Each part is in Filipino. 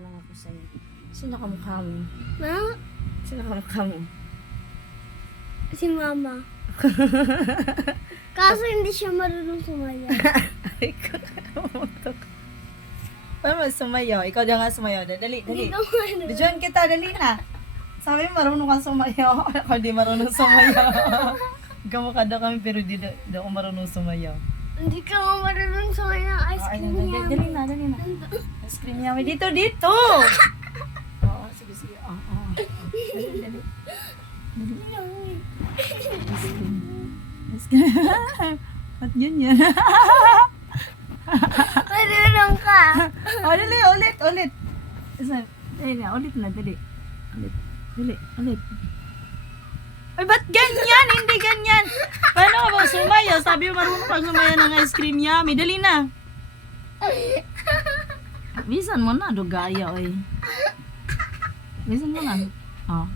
magtatanong ako sa'yo. Sino kamukha mo? Ma? Sino kamukha mo? Si Mama. Kaso hindi siya marunong sumayaw. Ay, kakamutok. Paano mo sumayaw? Ikaw na nga sumayaw. Dali, Hindi dali. ko marunong. Bidyoan kita, dali na. Sabi mo, marunong kang sumayaw. Ako di marunong sumayaw. Kamukha daw kami pero di ako marunong sumayaw. Hindi ka nga marunong sumayaw. Ice Ay, cream dali, niya. dali na, dali na. Ice cream niya. Dito, dito! Oo, sige, sige. Oo. Dali, dali. Ice cream. Ba't yun yan? Marunong ka. Oh, dali, ulit. Dali na, ulit na, dali. Ulit. Ay, ba't ganyan? Hindi ganyan. Paano ka ba sumayaw? Sabi mo marunong kang sumayaw ng ice cream yummy. Dali na. Bisan mo na, dugaya, oy. Bisan mo na. Oh.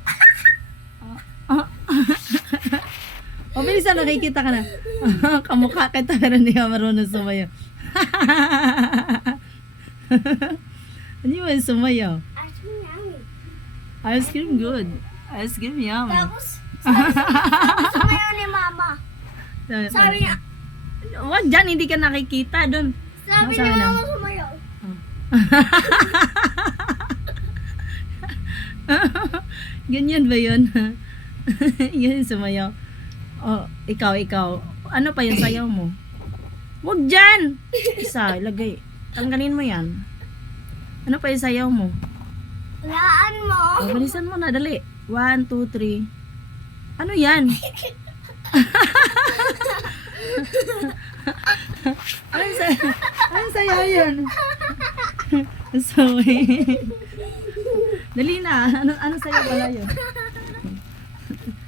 Oh, bilisan, nakikita ka na. Kamukha kita, pero hindi ka marunong sumayaw. Hindi mo sumayaw. Ice cream yummy. Ice cream good. Ice cream yummy. Tapos, sabi sumayaw ni Mama. Sabi niya, Wag dyan, hindi ka nakikita doon. sabi Sabi ni na. Mama sumayaw. Ganyan ba yun? Yan sumayaw. Oh, ikaw. Ano pa yung sayaw mo? Wag dyan! Isa, ilagay. Tanggalin mo yan. Ano pa yung sayaw mo? Laan mo. Oh, bilisan mo na, dali. 1, 2, 3. Ano yan? Ano sayaw yun? Sorry. Dali na. Ano sayaw pala yun?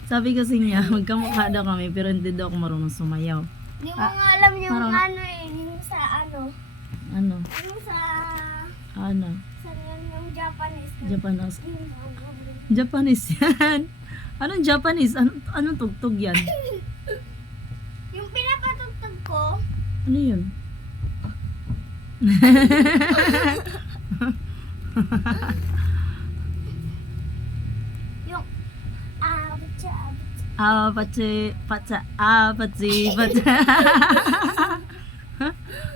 Sabi kasi niya, magkamukha daw kami pero hindi daw ako marunong sumayaw. Hindi mo nga alam yung marunong. ano eh, yung sa ano. Ano? Yung sa, Ano? sa yung Japanese. Japanese. Yung- Japanese yan. Anong Japanese? Anong tugtog yan? Yung pinapatugtog ko, Ano yun? yung Patsa.